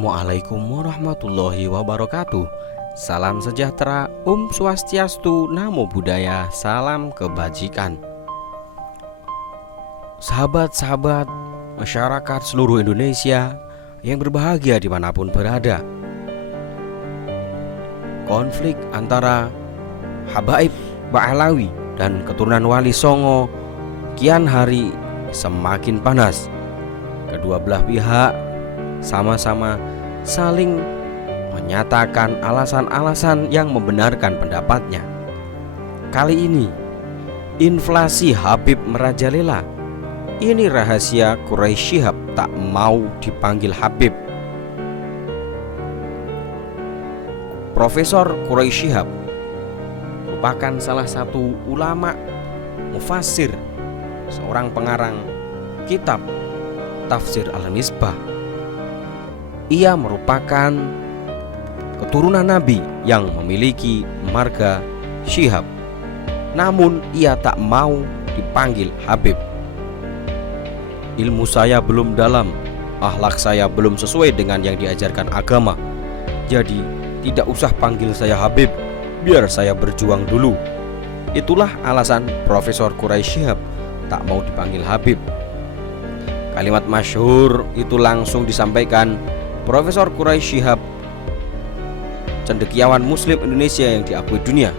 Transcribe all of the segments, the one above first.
Assalamualaikum warahmatullahi wabarakatuh. Salam sejahtera, Swastiastu, Namo Buddhaya, salam kebajikan. Sahabat-sahabat masyarakat seluruh Indonesia yang berbahagia dimanapun berada, konflik antara Habaib Ba'alawi dan keturunan Wali Songo kian hari semakin panas. Kedua belah pihak sama-sama saling menyatakan alasan-alasan yang membenarkan pendapatnya. Kali ini inflasi Habib merajalela. Ini rahasia Quraisy Shihab tak mau dipanggil Habib. Profesor Quraisy Shihab merupakan salah satu ulama mufassir, seorang pengarang kitab Tafsir Al-Misbah. Ia merupakan keturunan Nabi yang memiliki marga Shihab. Namun ia tak mau dipanggil Habib. Ilmu saya belum dalam, akhlak saya belum sesuai dengan yang diajarkan agama. Jadi tidak usah panggil saya Habib, biar saya berjuang dulu. Itulah alasan Profesor Quraisy Shihab tak mau dipanggil Habib. Kalimat masyhur itu langsung disampaikan Profesor Quraisy Shihab, cendekiawan Muslim Indonesia yang diakui dunia.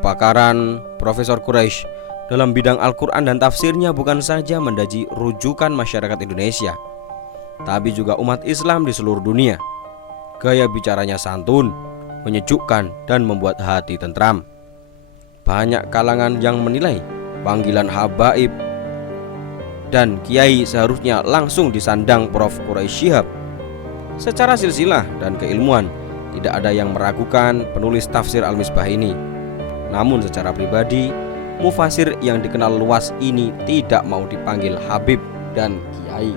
Kepakaran Profesor Quraisy dalam bidang Al-Quran dan tafsirnya bukan saja menjadi rujukan masyarakat Indonesia, tapi juga umat Islam di seluruh dunia. Gaya bicaranya santun, menyejukkan, dan membuat hati tentram. Banyak kalangan yang menilai panggilan Habaib dan Kiai seharusnya langsung disandang Prof. Quraisy Shihab. Secara silsilah dan keilmuan, tidak ada yang meragukan penulis tafsir Al-Misbah ini. Namun secara pribadi, mufasir yang dikenal luas ini tidak mau dipanggil Habib dan Kiai.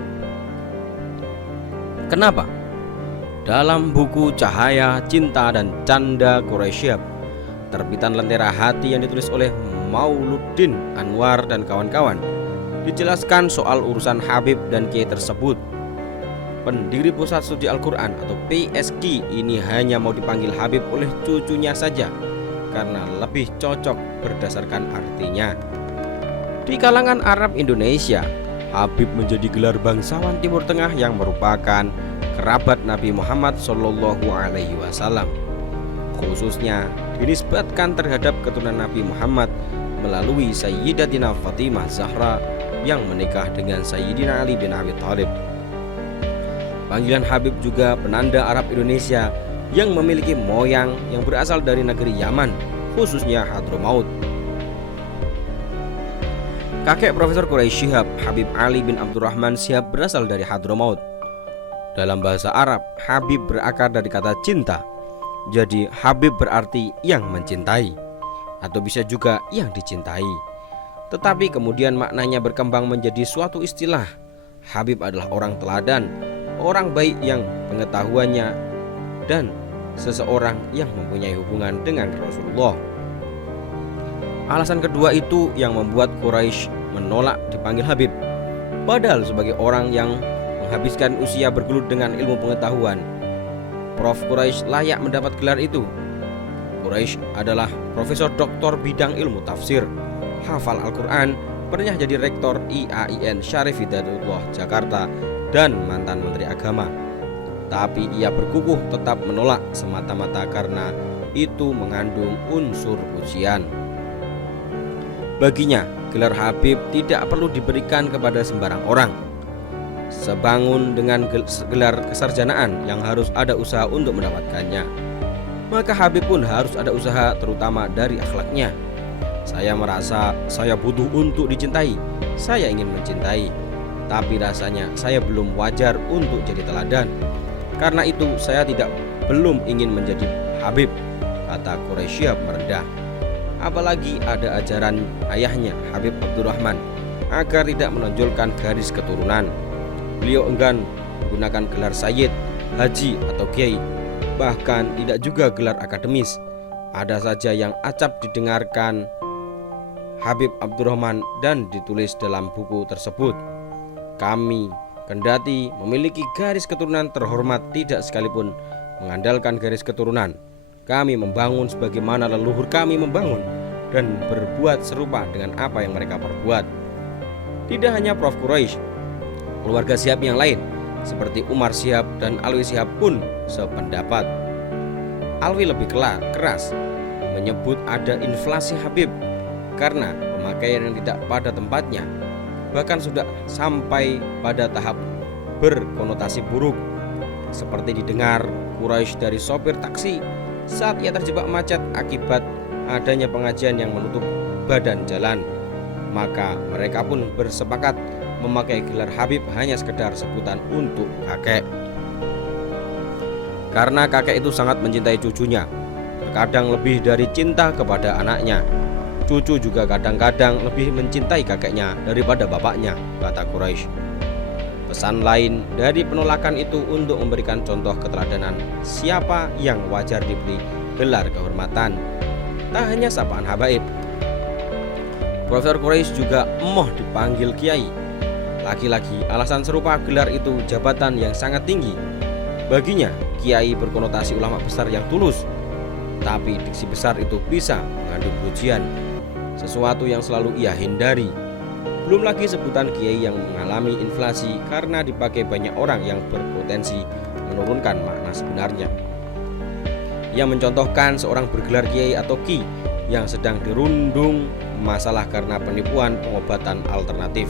Kenapa? Dalam buku Cahaya, Cinta, dan Canda Quraisy Shihab, terbitan Lentera Hati yang ditulis oleh Mauluddin Anwar dan kawan-kawan, dijelaskan soal urusan Habib dan Kiai tersebut. Pendiri Pusat Studi Al-Quran atau PSG ini hanya mau dipanggil Habib oleh cucunya saja, karena lebih cocok berdasarkan artinya. Di kalangan Arab Indonesia, Habib menjadi gelar bangsawan Timur Tengah yang merupakan kerabat Nabi Muhammad SAW. Khususnya dinisbatkan terhadap keturunan Nabi Muhammad melalui Sayyidatina Fatimah Zahra yang menikah dengan Sayyidina Ali bin Abi Thalib. Panggilan Habib juga penanda Arab Indonesia yang memiliki moyang yang berasal dari negeri Yaman, khususnya Hadramaut. Kakek Profesor Quraisy Shihab, Habib Ali bin Abdurrahman Shihab, berasal dari Hadramaut. Dalam bahasa Arab, Habib berakar dari kata cinta. Jadi Habib berarti yang mencintai, atau bisa juga yang dicintai. Tetapi kemudian maknanya berkembang menjadi suatu istilah. Habib adalah orang teladan, orang baik yang pengetahuannya, dan seseorang yang mempunyai hubungan dengan Rasulullah. Alasan kedua itu yang membuat Quraisy menolak dipanggil Habib. Padahal sebagai orang yang menghabiskan usia bergelut dengan ilmu pengetahuan, Prof. Quraisy layak mendapat gelar itu. Quraisy adalah profesor doktor bidang ilmu tafsir, hafal Al-Quran, pernah jadi rektor IAIN Syarif Hidayatullah Jakarta, dan mantan menteri agama. Tapi ia berkukuh tetap menolak semata-mata karena itu mengandung unsur pujian. Baginya, gelar Habib tidak perlu diberikan kepada sembarang orang. Sebangun dengan gelar kesarjanaan yang harus ada usaha untuk mendapatkannya, maka Habib pun harus ada usaha, terutama dari akhlaknya. Saya merasa saya butuh untuk dicintai. Saya ingin mencintai, tapi rasanya saya belum wajar untuk jadi teladan. Karena itu saya belum ingin menjadi Habib, kata Quraisy Shihab merendah. Apalagi ada ajaran ayahnya Habib Abdurrahman agar tidak menonjolkan garis keturunan. Beliau enggan menggunakan gelar Sayyid, Haji, atau Kiai, bahkan tidak juga gelar akademis. Ada saja yang acap didengarkan Habib Abdurrahman dan ditulis dalam buku tersebut. Kami Kendati memiliki garis keturunan terhormat tidak sekalipun mengandalkan garis keturunan, kami membangun sebagaimana leluhur kami membangun dan berbuat serupa dengan apa yang mereka perbuat. Tidak hanya Prof. Quraisy, keluarga Syihab yang lain seperti Umar Syihab dan Alwi Syihab pun sependapat. Alwi lebih keras menyebut ada inflasi Habib karena pemakaian yang tidak pada tempatnya, bahkan sudah sampai pada tahap berkonotasi buruk, seperti didengar Quraisy dari sopir taksi saat ia terjebak macet akibat adanya pengajian yang menutup badan jalan. Maka mereka pun bersepakat memakai gelar Habib hanya sekedar sebutan untuk kakek. Karena kakek itu sangat mencintai cucunya, terkadang lebih dari cinta kepada anaknya. Cucu juga kadang-kadang lebih mencintai kakeknya daripada bapaknya, kata Quraisy. Pesan lain dari penolakan itu untuk memberikan contoh keteladanan siapa yang wajar diberi gelar kehormatan, tak hanya sapaan habaib. Profesor Quraisy juga emoh dipanggil kiai. Lagi-lagi alasan serupa gelar itu jabatan yang sangat tinggi. Baginya, kiai berkonotasi ulama besar yang tulus, tapi diksi besar itu bisa mengandung pujian, sesuatu yang selalu ia hindari. Belum lagi sebutan kiai yang mengalami inflasi karena dipakai banyak orang yang berpotensi menurunkan makna sebenarnya. Ia mencontohkan seorang bergelar kiai atau ki yang sedang dirundung masalah karena penipuan pengobatan alternatif.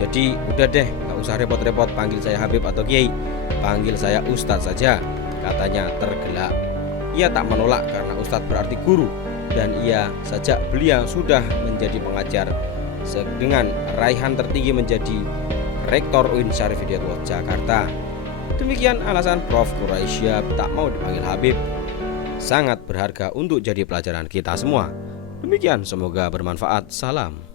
Jadi udah deh, gak usah repot-repot panggil saya Habib atau kiai, panggil saya Ustadz saja, katanya tergelak. Ia tak menolak karena Ustadz berarti guru, dan ia sajak beliau sudah menjadi pengajar dengan raihan tertinggi menjadi Rektor UIN Syarif Hidayatullah Jakarta. Demikian alasan Prof. Quraisy Syihab tak mau dipanggil Habib. Sangat berharga untuk jadi pelajaran kita semua. Demikian, semoga bermanfaat. Salam.